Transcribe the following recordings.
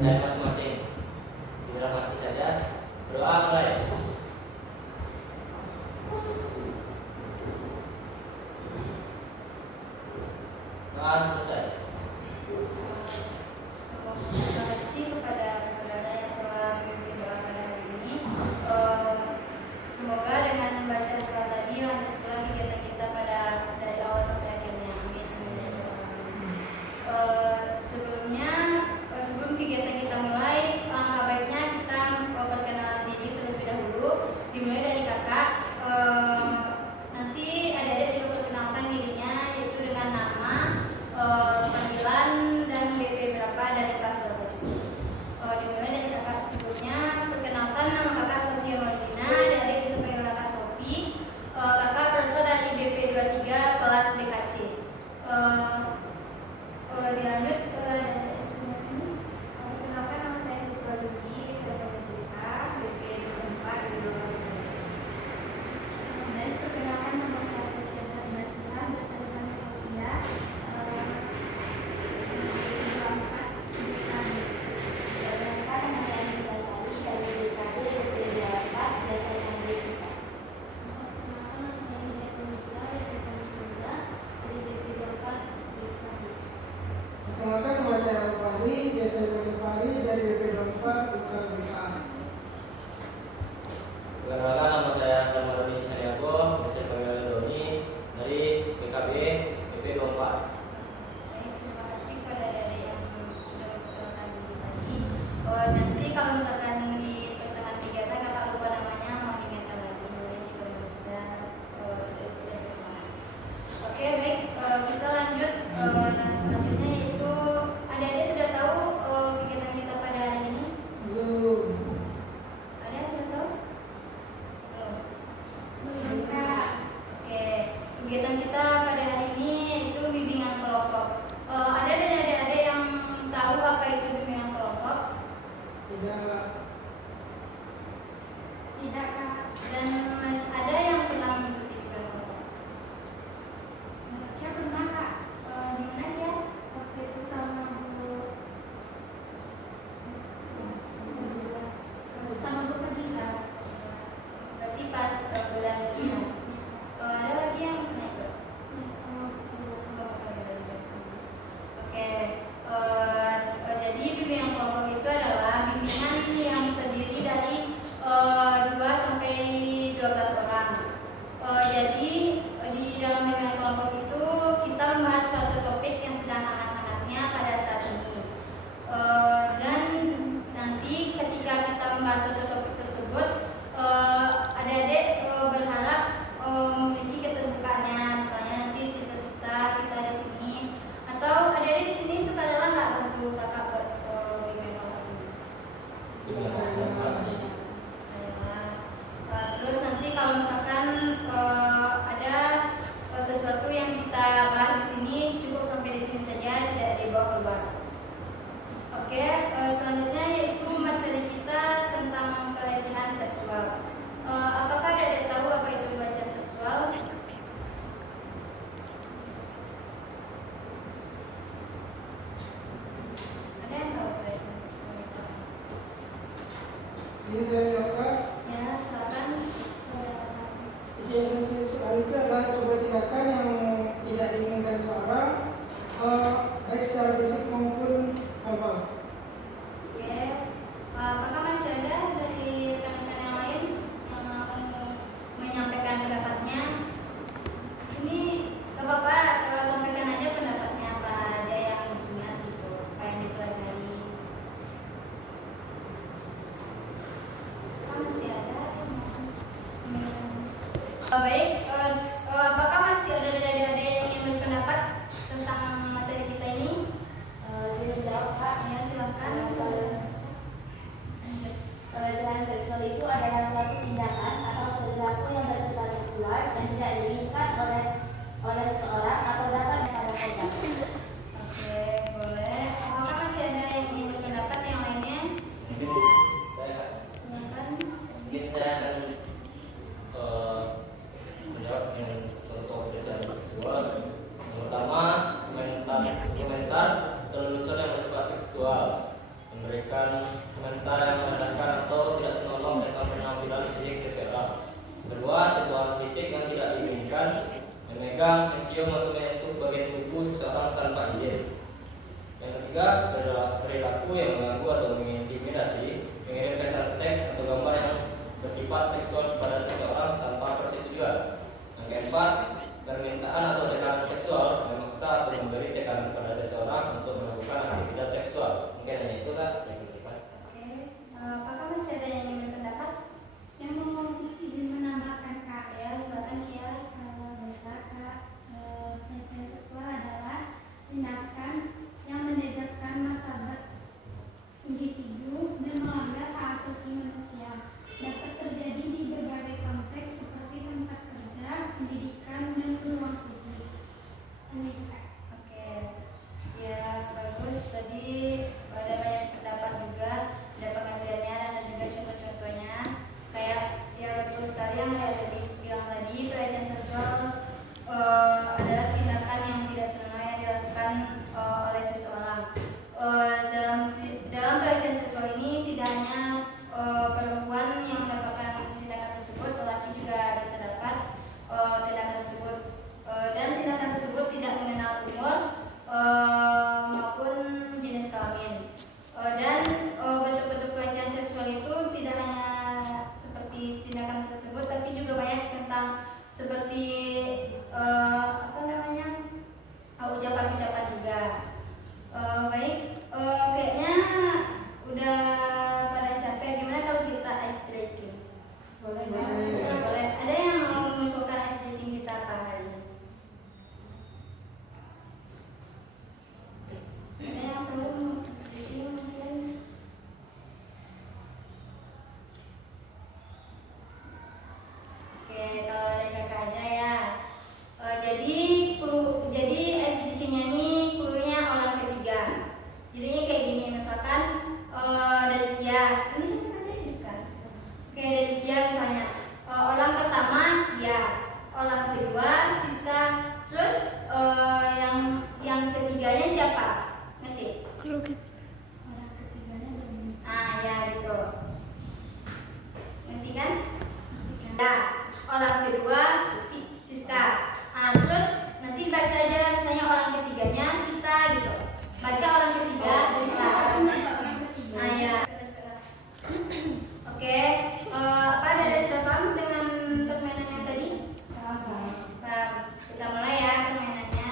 dari masing-masing. Dalam hati saja. Berdoa mulai. Doa selesai. Terima kasih kepada saudara yang telah memimpin doa pada hari ini. Semoga dengan membaca surat tadi lanjut pula kegiatan kita dari awal sampai akhirnya. Amin. Sebelum kegiatan kita mulai, langkah baiknya kita perkenalan diri terlebih dahulu. Dimulai dari kakak. Nanti adik-adik juga perkenalkan dirinya, yaitu dengan nama, panggilan, dan BP berapa dari kelas berapa juga. Dimulai dari kakak sebelumnya. Perkenalkan, nama kakak Sofia Malina, adik-adik bisa panggil kakak Sofi. Kakak berasal dari BP 23 kelas BKC. Dilanjut perkenalkan, nama saya Siska Lugi, bisa panggil Siska, BP 24 di Luar. Dan perkenalkan, nama saya Sofia Malina, berasal dari Sofia. Perkenalkan, nama saya Fahri, biasa dipanggil Fahri, dari BP24 Bukan BA. Perkenalkan, nama saya Ramadhani Sariago, biasa dipanggil Doni, dari PKB BP 24. Terima kasih kepada adik yang sudah memperkenalkan diri tadi. Nanti kalau misalkan di pertengahan kegiatan kakak lupa namanya, mau diingatkan lagi. Boleh juga bisa dari semangat. Oke, baik, kita lanjut. Selanjutnya yaitu adik-adik sudah tahu kegiatan kita pada hari ini? Belum. Ada yang sudah tahu? Belum. Kak. Oke, kegiatan kita pada hari ini yaitu bimbingan kelompok. Ada dari adik-adik yang tahu apa itu bimbingan kelompok? Tidak. Tidak, Kak. Dan ada yang pernah mengikuti bimbingan kelompok? Saya pernah, Kak. Di mana dia? Waktu itu sama Bu Fadila. Berarti pas bulan ini. Ada lagi yang pernah ikut? Oke, jadi bimbingan kelompok itu adalah bimbingan yang terdiri dari 2 sampai 12 orang. Jadi di dalam bimbingan kelompok itu kita membahas suatu topik yang sedang hangat-hangatnya pada saat ini. Dan nanti ketika kita membahas suatu topik tersebut, adik-adik berharap memiliki keterbukaannya. Misalnya nanti cerita-cerita kita di sini, atau adik-adik di sini sukarela nggak bantu kakak buat bimbingan kelompok ini? Terus nanti kalau misalkan ada sesuatu yang kita bahas di sini, cukup sampai di sini saja, tidak dibawa keluar. Oke, selanjutnya yaitu materi kita tentang pelecehan seksual. Apakah adik-adik tahu apa itu pelecehan seksual? Ada yang tahu pelecehan seksual itu? Jadi saya jawab, Ya, silakan. pelecehan seksual itu adalah sebuah tindakan yang tidak diinginkan seseorang, baik secara fisik maupun verbal. Oke, apakah masih ada dari rekan-rekan yang lain yang mau menyampaikan pendapatnya? Ini gak apa-apa, sampaikan aja pendapatnya apa aja yang diingat gitu, apa yang dipelajari. memberikan komentar yang merendahkan atau tidak senonoh tentang penampilan fisik seseorang. Kedua, sentuhan fisik yang tidak diinginkan, memegang, mencium atau menyentuh bagian tubuh seseorang tanpa izin. Yang ketiga, perilaku yang mengganggu atau mengintimidasi, mengirim pesan teks atau gambar yang bersifat seksual kepada seseorang tanpa persetujuan. Yang keempat, permintaan atau tekanan seksual, memaksa atau memberi tekanan kepada seseorang untuk melakukan aktivitas seksual. Mungkin hanya itu Kak, saya kutipkan. Oke, apakah masih ada yang ingin berpendapat? Saya mau izin menambahkan Kak. Ya, silakan Kia. Baiklah Kak, pelecehan seksual adalah tindakan yang menjejaskan martabat individu dan melanggar hak asasi manusia. Dapat terjadi di berbagai konteks seperti tempat kerja, pendidikan, dan ruang publik. Ini Kak. Oke, ya bagus. Tadi ada banyak pendapat juga, ada pengertiannya dan ada juga contoh-contohnya. Kayak ya betul sekali yang ada bilang tadi, pelecehan seksual adalah tindakan yang tidak senonoh yang dilakukan oleh seseorang. Dalam pelecehan seksual ini tidak hanya perempuan yang mendapatkan tindakan tersebut, lelaki juga bisa dapat tindakan tersebut. Dan tindakan tersebut tidak mengenal umur maupun jenis kelamin. Dan bentuk-bentuk pelecehan seksual itu tidak hanya seperti tindakan tersebut, tapi juga banyak tentang seperti ucapan-ucapan juga. Baik, kayaknya udah pada capek. Gimana kalau kita ice breaking? Boleh. Ada yang mau mengusulkan ice breaking kita apa hari ini? Ada yang perlu ice breaking mungkin? Oke, kalau dari kakak aja ya. Jadi ice breaking-nya ini clue-nya orang ketiga. Jadinya kayak gini, misalkan dari Kia, ini sebenarnya Siska. Oke, dari Kia misalnya, orang pertama Kia, orang kedua Siska, terus yang ketiganya siapa? Ngerti? Orang ketiganya Doni. Ya gitu. Ngerti kan? Ya, orang kedua Siska. Terus nanti baca aja misalnya orang ketiganya kita gitu. Baca orang ketiga kita. Ya. Oke, apa ada sudah paham dengan permainan yang tadi? Paham. Kita mulai ya permainannya.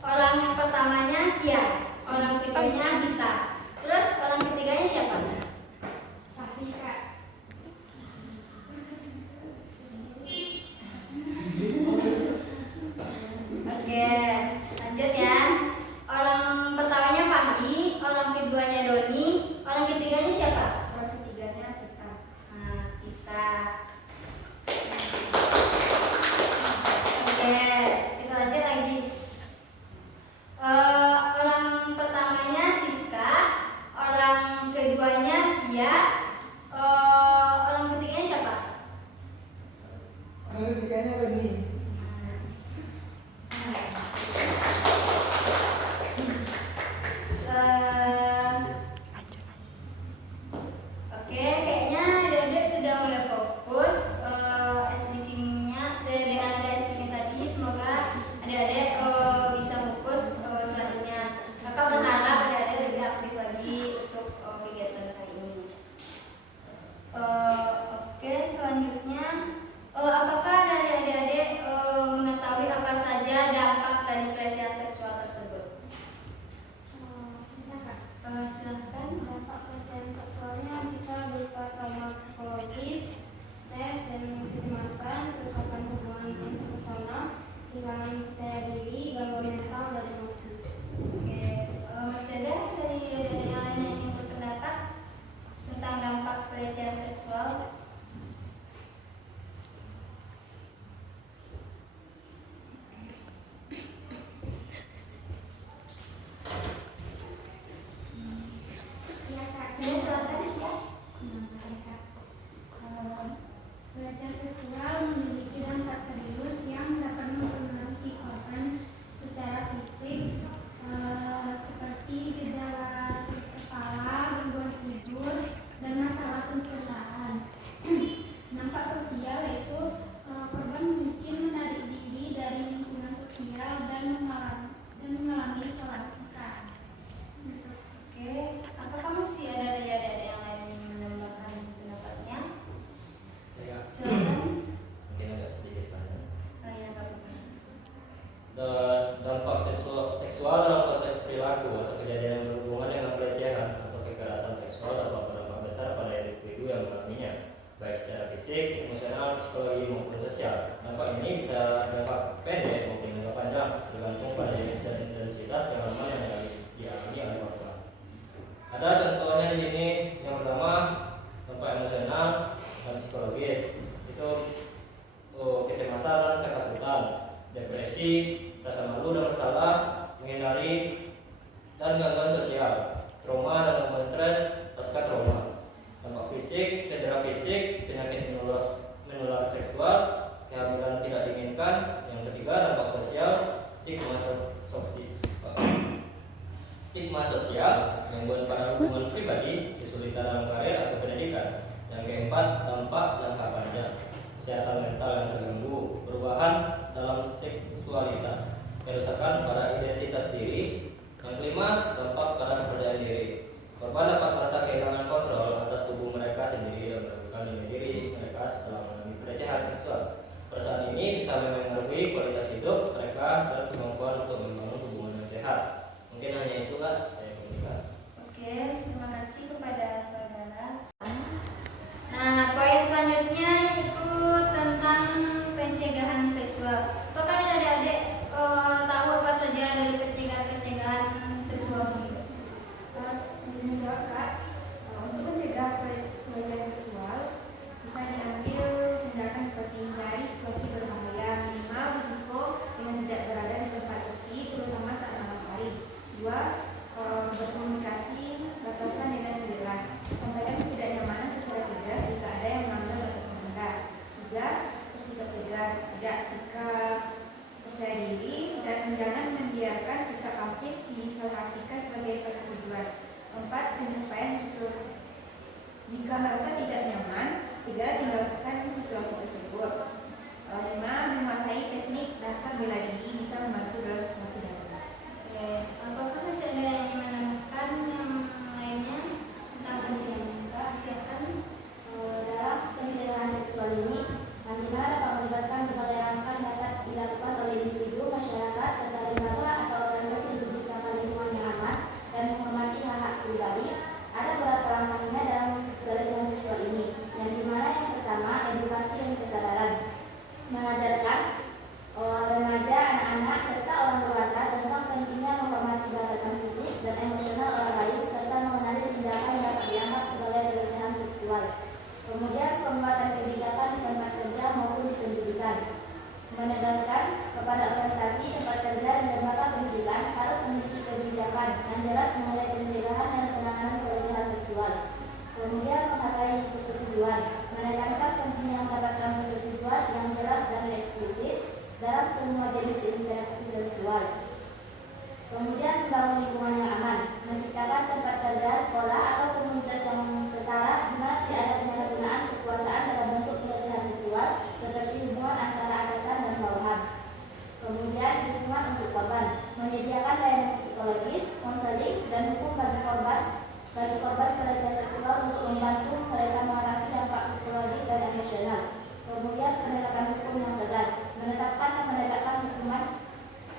Orang pertamanya Kia, orang keduanya Bita. Terus orang ketiganya siapa? Fahri Kak. Oke, lanjut ya. Orang pertamanya Fahri, orang keduanya Doni, orang ketiganya siapa? Orang ketiganya kita. Kita. Oke, kita lanjut lagi. Orang pertamanya Siska, orang keduanya Kia, orang ketiganya siapa? Orang ketiganya Roni. Oke, kayaknya adik-adik sudah mulai fokus SDK-nya dengan ada SDK tadi. Semoga adik-adik bisa fokus selanjutnya. Kakak berharap adik-adik lebih aktif lagi untuk kegiatan hari ini. sosial. Dampak ini bisa dampak pendek maupun jangka panjang, tergantung pada jenis dan intensitas pengalaman yang dialami oleh korban. Ada contohnya di sini. Yang pertama, dampak emosional dan psikologis. Itu kecemasan dan ketakutan, depresi, rasa malu dan bersalah, menghindari, dan gangguan sosial, trauma dan gangguan stres pasca trauma. Dampak fisik, cedera fisik, penyakit menular seksual, kehamilan tidak diinginkan. Yang ketiga, dampak sosial, stigma sosial, gangguan pada hubungan pribadi, kesulitan dalam karir atau pendidikan. Yang keempat, dampak jangka panjang, kesehatan mental yang terganggu, perubahan dalam seksualitas, kerusakan pada identitas diri. Yang kelima, dampak pada kepercayaan diri. Korban dapat merasa kehilangan kontrol atas tubuh mereka sendiri dan meragukan nilai diri mereka setelah mengalami pelecehan seksual. Perasaan ini bisa mempengaruhi kualitas hidup mereka dan kemampuan untuk membangun hubungan yang sehat. Mungkin hanya itulah saya berikan. Oke, terima kasih kepada saudara. Nah, poin selanjutnya itu tentang pencegahan seksual. Apakah adik-adik tahu apa saja dari pencegahan seksual tersebut? Menjawab Kak, untuk mencegah pelecehan seksual bisa diambil tindakan seperti hindari situasi berbahaya, minimal risiko dengan tidak berada di tempat sepi, terutama saat malam hari. 2. Berkomunikasi batasan dengan jelas, sampaikan ketidaknyamanan secara tegas jika ada yang melanggar batasan Anda. 3. Bersikap tegas, tidak sikap percaya diri dan jangan membiarkan sikap pasif disalahartikan sebagai persetujuan. 4. Pencapaian betul. Jika merasa tidak nyaman, segera tinggalkan situasi tersebut. 5. Menguasai teknik dasar bela diri bisa membantu dalam situasi darurat. Oke, apakah masih ada yang ingin menambahkan yang lainnya tentang pencegahan? Silakan. Dalam pencegahan seksual ini, nantinya dapat melibatkan berbagai rangka yang dapat dilakukan oleh individu, masyarakat, serta lembaga atau organisasi untuk menciptakan lingkungan yang aman dan menghormati hak-hak pribadi. Ada beberapa langkahnya dalam pelecehan seksual ini, yang dimana yang pertama, edukasi dan kesadaran, mengajarkan remaja, anak-anak, serta orang dewasa tentang pentingnya menghormati batasan fisik dan emosional orang lain, serta mengenali tindakan yang dapat dianggap sebagai pelecehan seksual. Kemudian pembuatan kebijakan di tempat kerja maupun di pendidikan, menegaskan kepada organisasi, tempat kerja, dan lembaga pendidikan harus memiliki kebijakan yang jelas mengenai pencegahan dan penanganan pelecehan seksual. Kemudian menghargai persetujuan, menekankan pentingnya mendapatkan persetujuan yang jelas dan eksplisit dalam semua jenis interaksi seksual. Kemudian membangun lingkungan yang aman, menciptakan tempat kerja, sekolah, atau komunitas yang setara di mana tidak ada penyalahgunaan kekuasaan dalam bentuk pelecehan seksual seperti hubungan antara atasan dan bawahan. Kemudian dukungan untuk korban, menyediakan layanan psikologis, konseling, dan hukum bagi korban pelecehan seksual untuk membantu mereka mengatasi dampak psikologis dan emosional. Kemudian penegakan hukum yang tegas, menetapkan dan menegakkan hukuman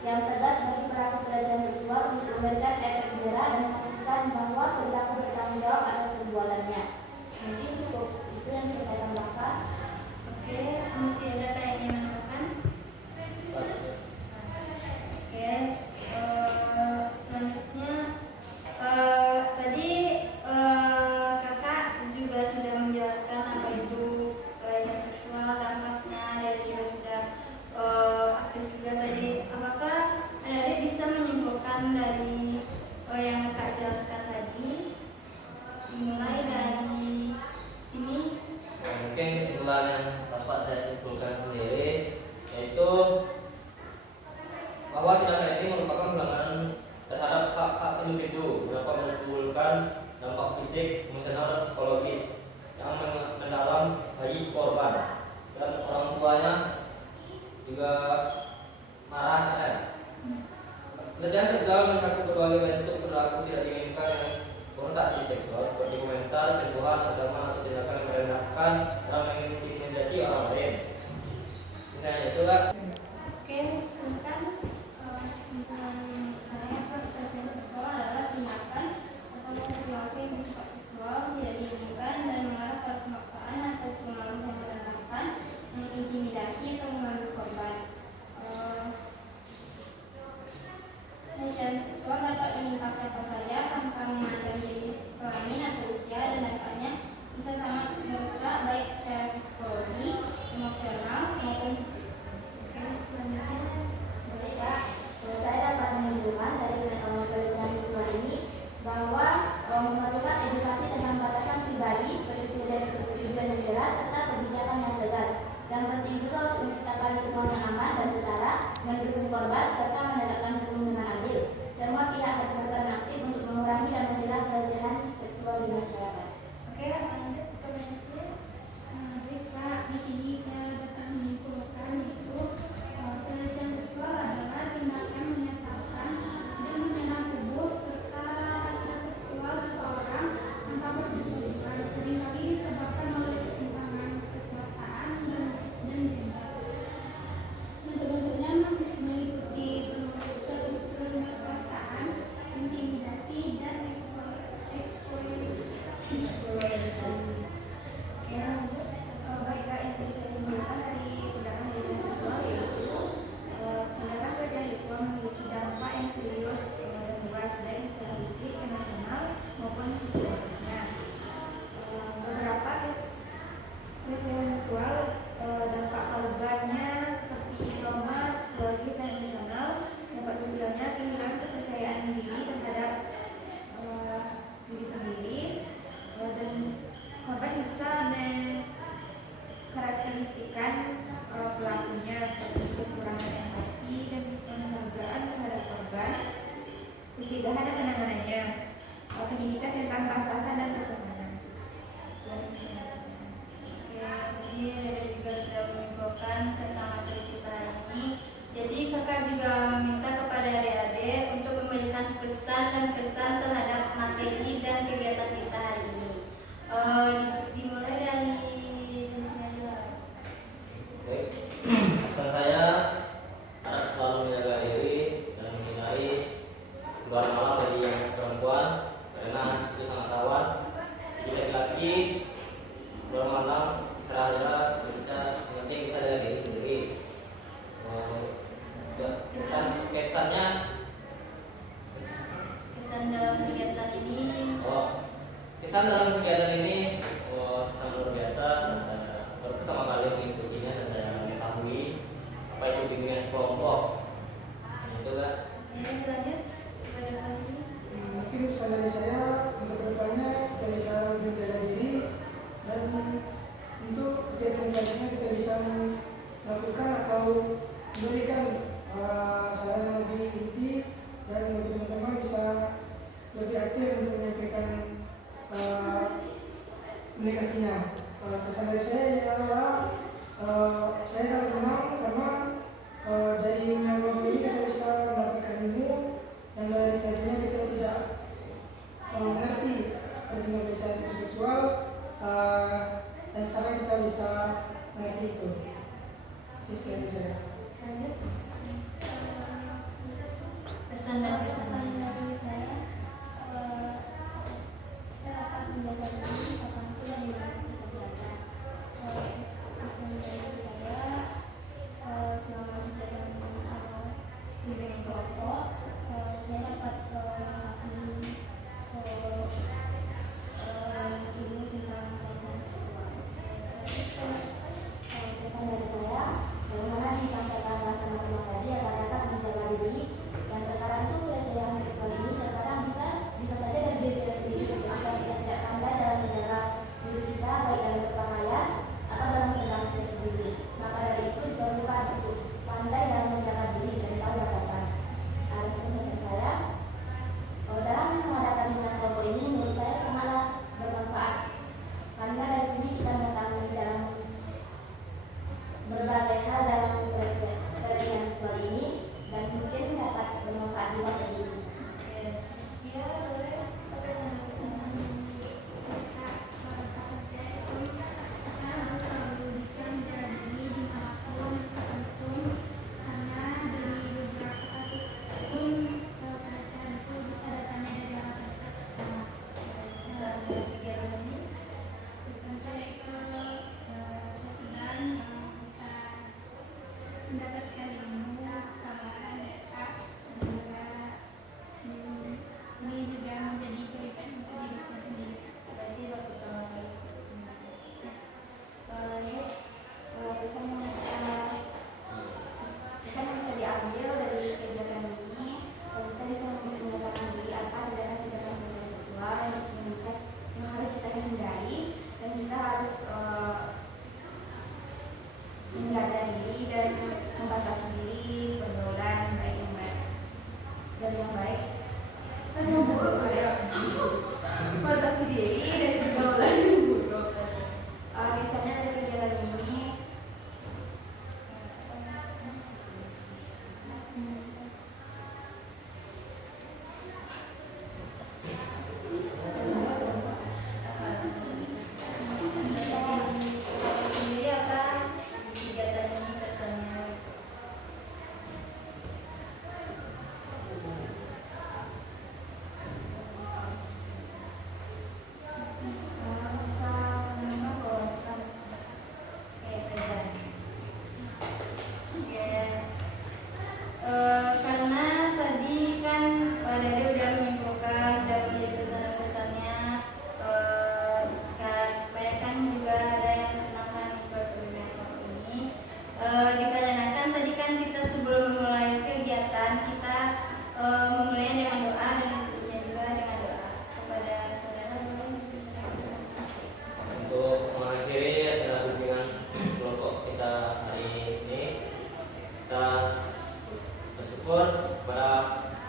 yang tegas bagi pelaku pelecehan seksual untuk memberikan efek jera dan memastikan bahwa perilaku bertanggung jawab atas perbuatannya. Mungkin cukup itu yang bisa saya tambahkan. Oke, masih ada yang ingin menambahkan? Oke, selanjutnya tadi kakak juga sudah menjelaskan apa itu pelecehan seksual, dampaknya, dan juga sudah aktif juga tadi. Apakah adik-adik bisa menyimpulkan dari yang kakak jelaskan tadi? Dimulai dari sini. Mungkin kesimpulan yang dapat saya simpulkan sendiri yaitu bahwa tindakan ini merupakan pelanggaran terhadap hak-hak individu, dapat menimbulkan dampak fisik, emosional, dan psikologis yang mendalam bagi korban dan orang tuanya juga marah. Pelecehan seksual mencakup berbagai bentuk perilaku tidak diinginkan yang konotasi seksual seperti komentar, sentuhan, ancaman, atau tindakan yang merendahkan dalam mengintimidasi orang lain. Nah, itulah. Oke, silakan. Kesimpulan saya pelecehan seksual adalah tindakan atau perilaku yang bersifat seksual tidak diinginkan dan mengarah pada pemaksaan atau pengaruh yang merendahkan, mengintimidasi psikologisnya. Beberapa pelecehan seksual dampak korbannya seperti trauma psikologis dan emosional, dampak sosialnya kehilangan kepercayaan diri terhadap diri sendiri, dan korban bisa mengkarakteristikkan pelakunya seperti kekurangan empati dan penghargaan terhadap korban, pencegahan dan penanganannya, pendidikan tentang batasan dan kesopanan. Jadi Dede juga sudah menyimpulkan tentang materi kita hari ini. Jadi kakak juga meminta kepada adik-adik untuk memberikan pesan dan kesan terhadap materi dan kegiatan kita hari ini. Dimulai dari Bismillah. Baik, pesan saya harus selalu menjaga diri dan menghindari keluar malam bagi yang perempuan karena itu sangat rawan. Bagi laki-laki keluar malam serah-serah bisa penting bisa jaga diri sendiri. Kesannya Kesan dalam kegiatan ini. kesan dalam kegiatan ini sangat luar biasa. Saya baru pertama kali mengikutinya dan saya mengetahui apa itu bimbingan kelompok. Itu kan. Ya, lanjut kepada Fazli. Mungkin pesan dari saya untuk kedepannya kita bisa menjaga diri dan untuk kegiatan selanjutnya kita bisa melakukan atau memberikan saran yang lebih inti dan bagi teman-teman bisa lebih aktif untuk menyampaikan komunikasinya. Pesan dari saya adalah saya sangat senang karena dari menyambung ini kita bisa mendapatkan ilmu yang dari tadinya kita tidak mengerti tentang pelecehan seksual, dan sekarang kita bisa mengerti itu. Sekian dari saya. Lanjut. Pesan dan kesan. dari saya dapat menjaga diri kapanpun dan dimanapun kegiatan. Pesan dari saya selama menjalankan bimbingan kelompok, saya dapat mengakui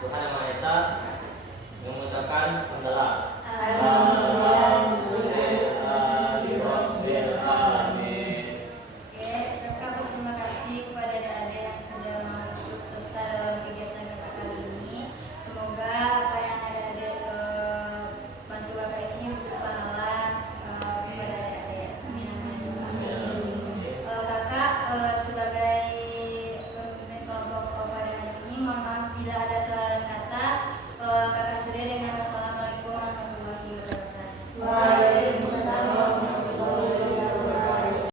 Tuhan Yang Maha Esa mengucapkan hamdalah.